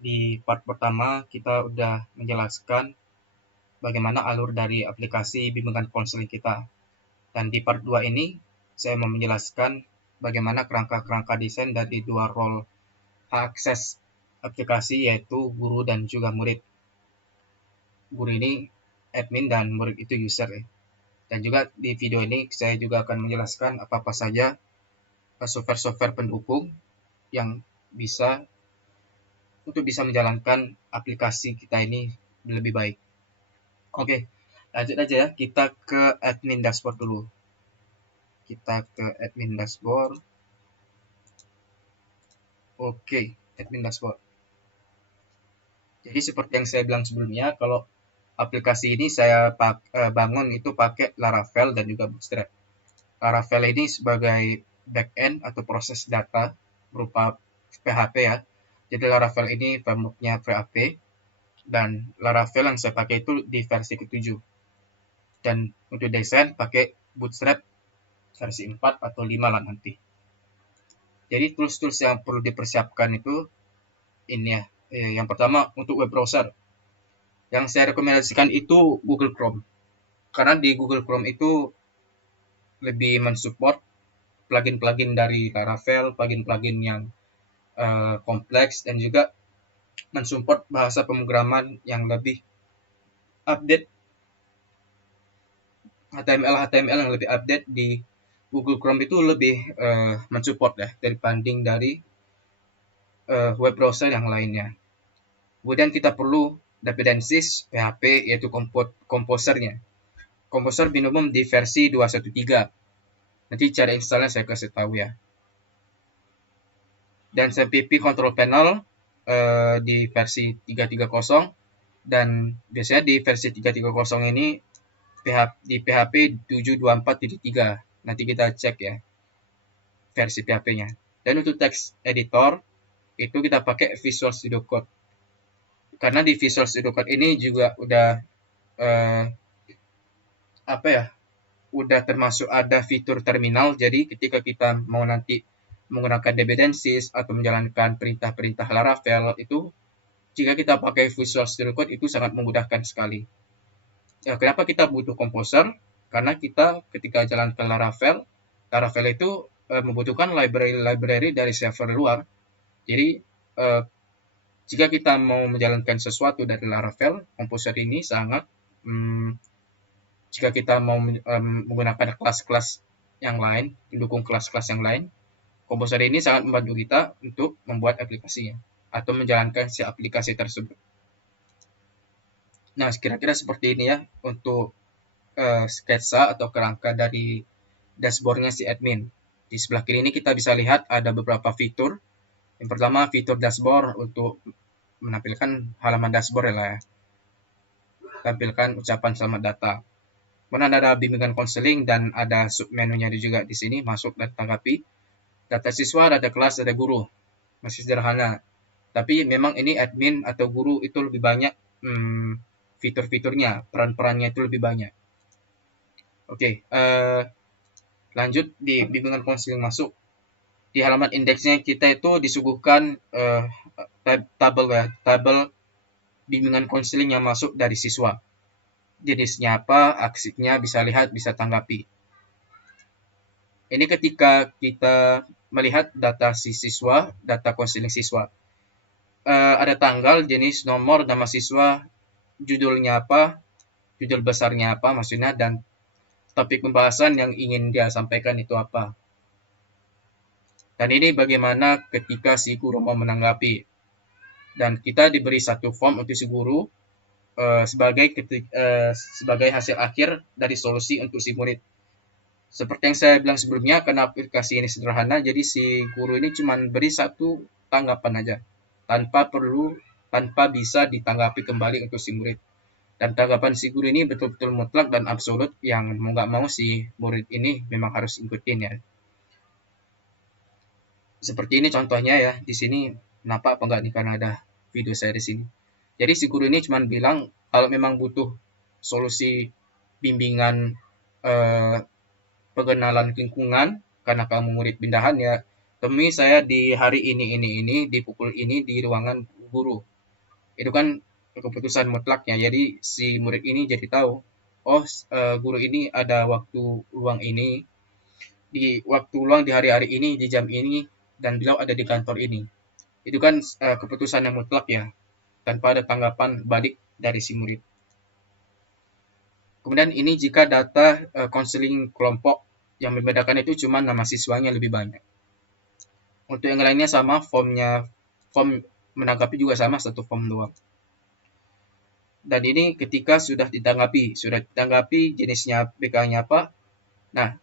Di part pertama kita udah menjelaskan bagaimana alur dari aplikasi bimbingan konseling kita. Dan di part 2 ini saya mau menjelaskan bagaimana kerangka-kerangka desain dari dua role akses aplikasi, yaitu guru dan juga murid. Guru ini admin dan murid itu user ya. Dan juga di video ini saya juga akan menjelaskan apa-apa saja software-software pendukung yang bisa untuk bisa menjalankan aplikasi kita ini lebih baik. Oke, lanjut aja ya. Kita ke admin dashboard dulu. Kita ke admin dashboard. Oke, admin dashboard. Jadi seperti yang saya bilang sebelumnya, kalau aplikasi ini saya bangun itu pakai Laravel dan juga Bootstrap. Laravel ini sebagai backend atau proses data berupa PHP ya. Jadi Laravel ini framework-nya PHP, dan Laravel yang saya pakai itu di versi ke-7. Dan untuk desain pakai Bootstrap versi 4 atau 5 lah nanti. Jadi tools-tools yang perlu dipersiapkan itu ini ya. Yang pertama untuk web browser. Yang saya rekomendasikan itu Google Chrome. Karena di Google Chrome itu lebih mensupport plugin-plugin dari Laravel, plugin-plugin yang kompleks, dan juga mensupport bahasa pemrograman yang lebih update, HTML yang lebih update di Google Chrome itu lebih mensupport ya dibanding dari web browser yang lainnya. Kemudian kita perlu dependencies PHP, yaitu komposernya. Komposer minimum di versi 2.1.3. Nanti cara installnya saya kasih tahu ya. Dan CPP control panel di versi 3.3.0, dan biasanya di versi 3.3.0 ini di PHP 7.24.3. Nanti kita cek ya versi PHP-nya. Dan untuk text editor itu kita pakai Visual Studio Code. Karena di Visual Studio Code ini juga udah udah termasuk ada fitur terminal. Jadi ketika kita mau nanti menggunakan dependencies atau menjalankan perintah-perintah Laravel itu, jika kita pakai Visual Studio Code itu sangat memudahkan sekali. Ya, kenapa kita butuh Composer? Karena kita ketika jalankan Laravel itu membutuhkan library dari server luar. Jadi jika kita mau menjalankan sesuatu dari Laravel, Composer ini sangat jika kita mau menggunakan kelas-kelas yang lain, mendukung kelas-kelas yang lain, Composer ini sangat membantu kita untuk membuat aplikasinya atau menjalankan si aplikasi tersebut. Nah, kira-kira seperti ini ya untuk sketsa atau kerangka dari dashboardnya si admin. Di sebelah kiri ini kita bisa lihat ada beberapa fitur. Yang pertama fitur dashboard untuk menampilkan halaman dashboard ya. Tampilkan ucapan selamat data. Kemudian ada bimbingan konseling dan ada submenunya juga di sini, masuk dan tanggapi. Data siswa, data kelas, data guru. Masih sederhana. Tapi memang ini admin atau guru itu lebih banyak fitur-fiturnya, peran-perannya itu lebih banyak. Oke, lanjut di bimbingan konseling masuk. Di halaman indeksnya kita itu disuguhkan tabel bimbingan konseling yang masuk dari siswa. Jenisnya apa, aksinya bisa lihat, bisa tanggapi. Ini ketika kita melihat data si siswa, data konseling siswa. Ada tanggal, jenis, nomor, nama siswa, judulnya apa, judul besarnya apa maksudnya, dan topik pembahasan yang ingin dia sampaikan itu apa. Dan ini bagaimana ketika si guru mau menanggapi. Dan kita diberi satu form untuk si guru sebagai hasil akhir dari solusi untuk si murid. Seperti yang saya bilang sebelumnya, karena aplikasi ini sederhana, jadi si guru ini cuma beri satu tanggapan aja, tanpa bisa ditanggapi kembali untuk si murid. Dan tanggapan si guru ini betul-betul mutlak dan absolut, yang mau nggak mau si murid ini memang harus ikutin ya. Seperti ini contohnya ya, di sini nampak apa enggak nih karena ada video saya di sini. Jadi si guru ini cuma bilang kalau memang butuh solusi bimbingan pengenalan lingkungan karena kamu murid pindahan ya, temui saya di hari ini di pukul ini di ruangan guru. Itu kan keputusan mutlaknya. Jadi si murid ini jadi tahu, oh guru ini ada waktu luang ini, di waktu luang di hari-hari ini, di jam ini, dan beliau ada di kantor ini. Itu kan keputusan yang mutlak ya, tanpa ada tanggapan balik dari si murid. Kemudian ini jika data konseling kelompok yang membedakan itu cuma nama siswanya lebih banyak. Untuk yang lainnya sama, form menanggapi juga sama, satu form doang. Dan ini ketika sudah ditanggapi jenisnya BK-nya apa. Nah,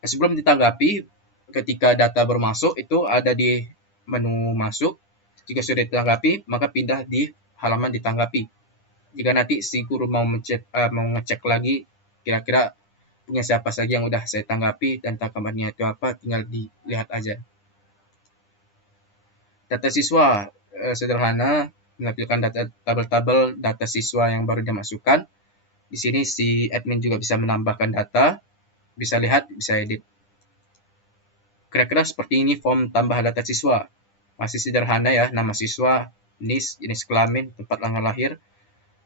sebelum ditanggapi, ketika data bermasuk itu ada di menu masuk. Jika sudah ditanggapi, maka pindah di halaman ditanggapi. Jika nanti si guru mau ngecek lagi, kira-kira punya siapa saja yang udah saya tanggapi dan tanggapannya itu apa, tinggal dilihat aja. Data siswa sederhana, menampilkan tabel-tabel data siswa yang baru dimasukkan. Di sini si admin juga bisa menambahkan data, bisa lihat, bisa edit. Kira-kira seperti ini form tambah data siswa. Masih sederhana ya, nama siswa, NIS, jenis kelamin, tempat tanggal lahir,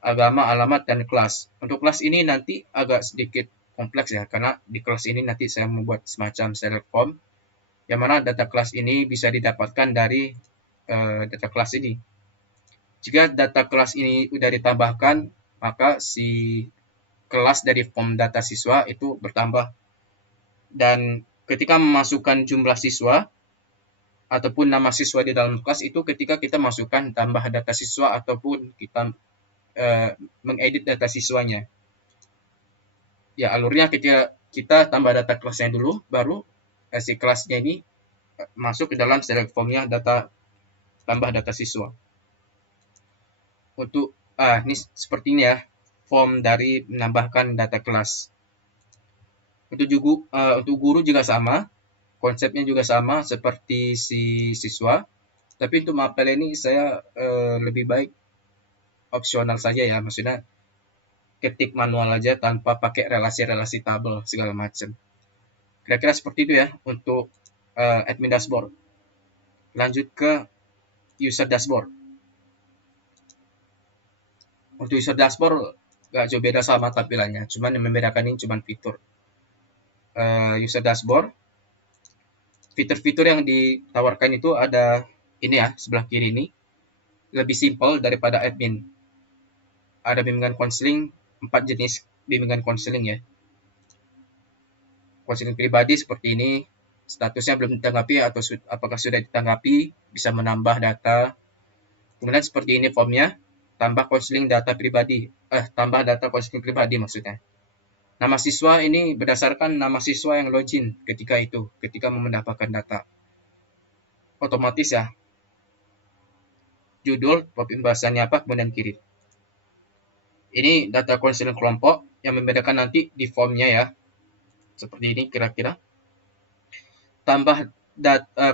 agama, alamat, dan kelas. Untuk kelas ini nanti agak sedikit kompleks ya, karena di kelas ini nanti saya membuat semacam select form, yang mana data kelas ini bisa didapatkan dari data kelas ini. Jika data kelas ini sudah ditambahkan, maka si kelas dari form data siswa itu bertambah. Dan ketika memasukkan jumlah siswa ataupun nama siswa di dalam kelas itu ketika kita masukkan tambah data siswa ataupun kita mengedit data siswanya. Ya, alurnya ketika kita tambah data kelasnya dulu, baru si kelasnya ini masuk ke dalam select formnya tambah data siswa. Untuk ini seperti ini ya, form dari menambahkan data kelas. Untuk guru juga sama, konsepnya juga sama seperti si siswa. Tapi untuk mapel ini saya lebih baik opsional saja ya, maksudnya ketik manual aja tanpa pakai relasi-relasi tabel segala macam. Kira-kira seperti itu ya untuk admin dashboard. Lanjut ke user dashboard. Untuk user dashboard gak jauh beda sama tampilannya, cuman yang membedakan ini cuman fitur. User dashboard, fitur-fitur yang ditawarkan itu ada ini ya, sebelah kiri ini, lebih simpel daripada admin. Ada bimbingan konseling, 4 jenis bimbingan konseling ya. Konseling pribadi seperti ini, statusnya belum ditanggapi atau apakah sudah ditanggapi, bisa menambah data. Kemudian seperti ini formnya, tambah konseling data pribadi, tambah data konseling pribadi maksudnya. Nama siswa ini berdasarkan nama siswa yang login ketika mendapatkan data. Otomatis ya, judul, topik pembahasannya apa, kemudian kirim. Ini data konseling kelompok yang membedakan nanti di formnya ya. Seperti ini kira-kira. Tambah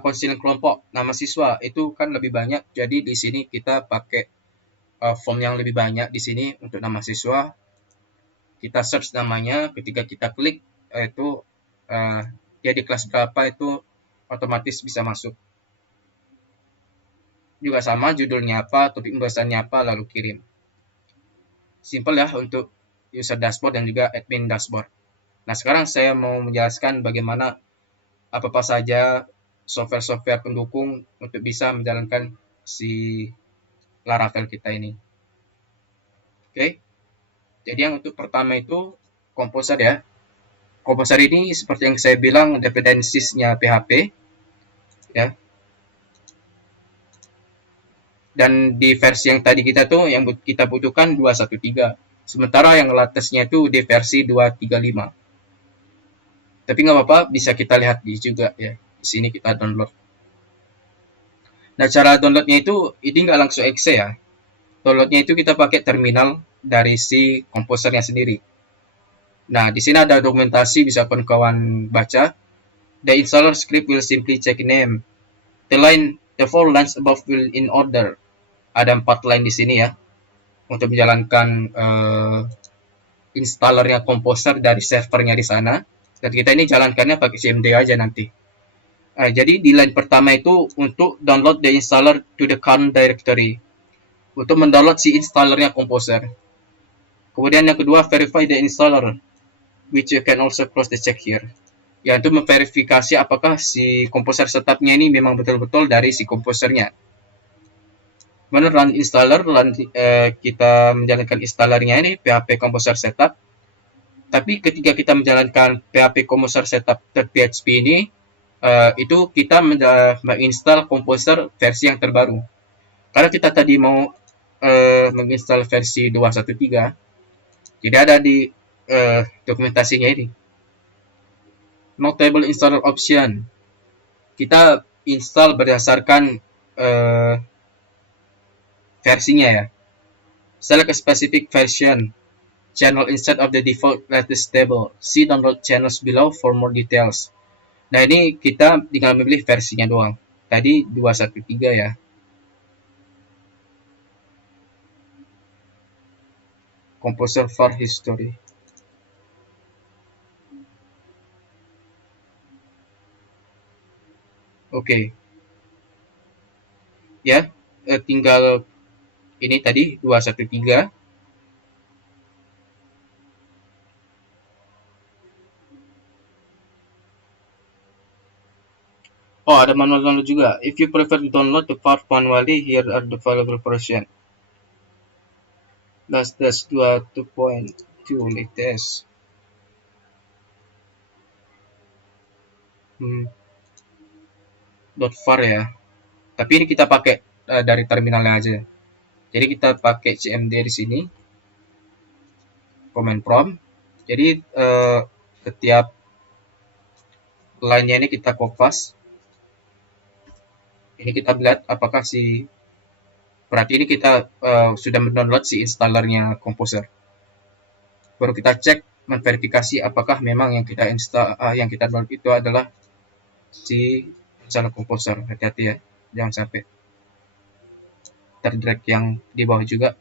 konseling kelompok, nama siswa itu kan lebih banyak, jadi di sini kita pakai form yang lebih banyak di sini untuk nama siswa. Kita search namanya, ketika kita klik itu dia di kelas berapa itu otomatis bisa masuk. Juga sama, judulnya apa, topik pembahasannya apa, lalu kirim. Simple ya untuk user dashboard dan juga admin dashboard. Nah, sekarang saya mau menjelaskan bagaimana apa saja software-software pendukung untuk bisa menjalankan si Laravel kita ini. Oke. Jadi yang untuk pertama itu Composer ya. Composer ini seperti yang saya bilang dependensiesnya PHP ya. Dan di versi yang tadi kita yang kita butuhkan 213. Sementara yang latestnya itu di versi 235. Tapi nggak apa-apa, bisa kita lihat juga ya. Di sini kita download. Nah, cara downloadnya itu ini nggak langsung exe ya. Downloadnya itu kita pakai terminal dari si komposernya sendiri. Nah, di sini ada dokumentasi, bisa kawan-kawan baca. The installer script will simply check name. The 4 lines above will in order. Ada 4 line di sini ya. Untuk menjalankan installernya komposer dari servernya di sana. Dan kita ini jalankannya pakai cmd aja nanti. Jadi di line pertama itu untuk download the installer to the current directory. untuk mendownload si installernya Composer. Kemudian yang kedua, verify the installer, which you can also cross the check here. Ya, untuk memverifikasi apakah si Composer setupnya ini memang betul-betul dari si komposernya. Kemudian run installer, kita menjalankan installernya ini PHP Composer Setup. Tapi ketika kita menjalankan PHP Composer Setup .php ini, itu kita menginstal Composer versi yang terbaru. Karena kita tadi mau menginstal versi 2.1.3, tidak ada di dokumentasinya ini. Notable installer option, kita install berdasarkan versinya ya. Select a specific version channel instead of the default latest table. See download channels below for more details. Nah, ini kita tinggal memilih versinya doang. Tadi 2.1.3 ya. Composer file history. Oke. Ya, tinggal ini tadi 2.1.3. Oh, ada manual download juga. If you prefer to download the file manually, here are the available version. That's 2.2 latest. .var ya. Tapi ini kita pakai dari terminalnya aja. Jadi kita pakai cmd di sini. Command prompt. Jadi setiap line-nya ini kita kopas. Ini kita lihat apakah berarti ini kita sudah mendownload si installernya Composer. Baru kita cek memverifikasi apakah memang yang kita download itu adalah si installer Composer. Hati-hati ya, jangan sampai terdrag yang di bawah juga.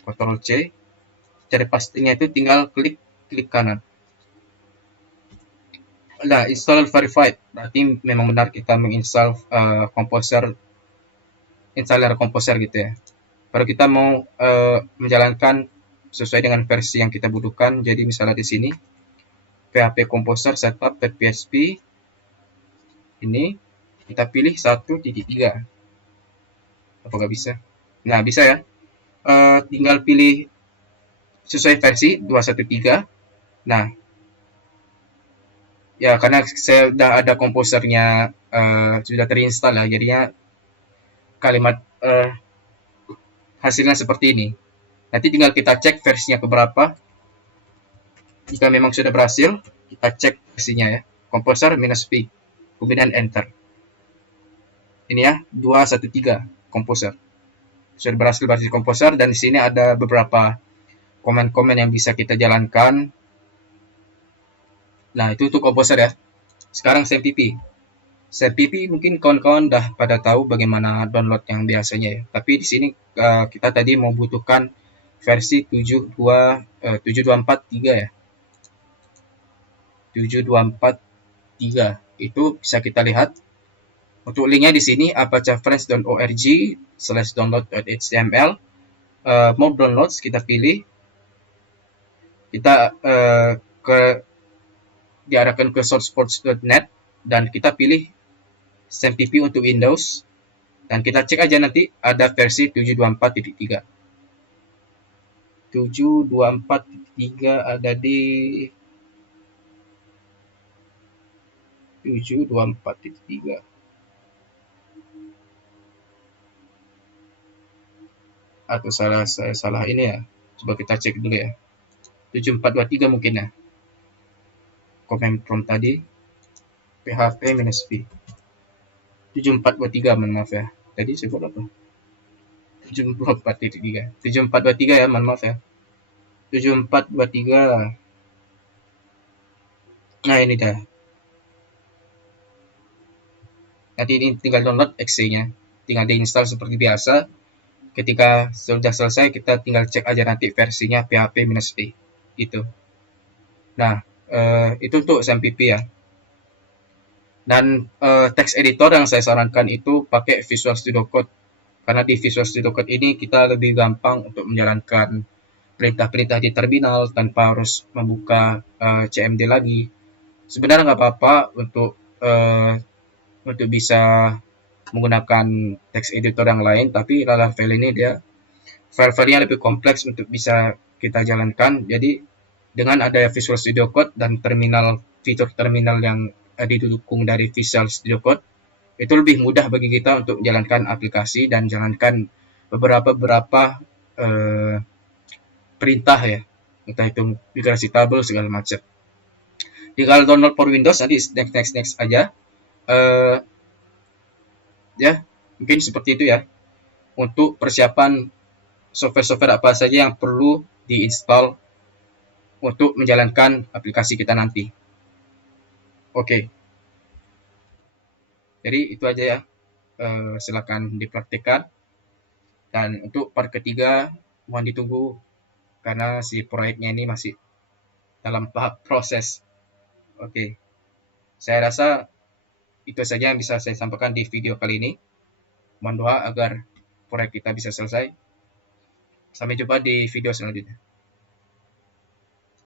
Ctrl C. Cari pastinya itu tinggal klik kanan. Nah, installer verified. Berarti memang benar kita menginstal installer Composer gitu ya. Baru kita mau menjalankan sesuai dengan versi yang kita butuhkan. Jadi misalnya di sini PHP Composer setup.php ini kita pilih 1.3. Apa nggak bisa? Nah, bisa ya. Tinggal pilih sesuai versi 2.1.3. Nah, ya karena saya sudah ada komposernya sudah terinstall lah, jadinya kalimat hasilnya seperti ini. Nanti tinggal kita cek versinya keberapa. Jika memang sudah berhasil, kita cek versinya ya. Composer -p, kemudian enter. Ini ya, 2.1.3 Composer. Sudah berhasil versi Composer, dan di sini ada beberapa komen-komen yang bisa kita jalankan. Nah, itu untuk Composer ya. Sekarang SAMPP. SAMPP mungkin kawan-kawan dah pada tahu bagaimana download yang biasanya ya. Tapi di sini kita tadi mau butuhkan versi 7.2.4.3 ya. 7.2.4.3 itu bisa kita lihat. Untuk linknya di sini apacafriends.org/download.html. More downloads kita pilih. Kita diarahkan ke sourceforge.net dan kita pilih SAMPP untuk Windows, dan kita cek aja nanti ada versi 7.2.4.3. 7.2.4.3 ada di 7.2.4.3. Atau saya salah ini ya. Coba kita cek dulu ya. 7.4.2.3 mungkin ya. Command prompt tadi php-p 7.4.2.3, maaf ya. Tadi saya buat apa? 7.4.3. 7.4.2.3 ya, maaf ya. 7.4.2.3. Nah, ini dah. Nanti ini tinggal download exe-nya. Tinggal diinstal seperti biasa. Ketika sudah selesai, kita tinggal cek aja nanti versinya php-p gitu. Nah, itu untuk SAMPP ya. Dan text editor yang saya sarankan itu pakai Visual Studio Code, Karena di Visual Studio Code ini kita lebih gampang untuk menjalankan perintah-perintah di terminal tanpa harus membuka CMD lagi. Sebenarnya nggak apa-apa untuk bisa menggunakan text editor yang lain, tapi Laravel ini dia file-filenya lebih kompleks untuk bisa kita jalankan. Jadi dengan ada Visual Studio Code dan fitur terminal yang didukung dari Visual Studio Code, itu lebih mudah bagi kita untuk menjalankan aplikasi dan jalankan beberapa eh, perintah ya, entah itu migrasi tabel segala macam. Di kalau download for Windows nanti next aja. Eh, ya mungkin seperti itu ya untuk persiapan software-software apa saja yang perlu diinstal untuk menjalankan aplikasi kita nanti. Oke, jadi itu aja ya. Silakan dipraktikkan. Dan untuk part ketiga, mohon ditunggu karena si proyeknya ini masih dalam tahap proses. Oke, saya rasa itu saja yang bisa saya sampaikan di video kali ini. Mohon doa agar proyek kita bisa selesai. Sampai jumpa di video selanjutnya.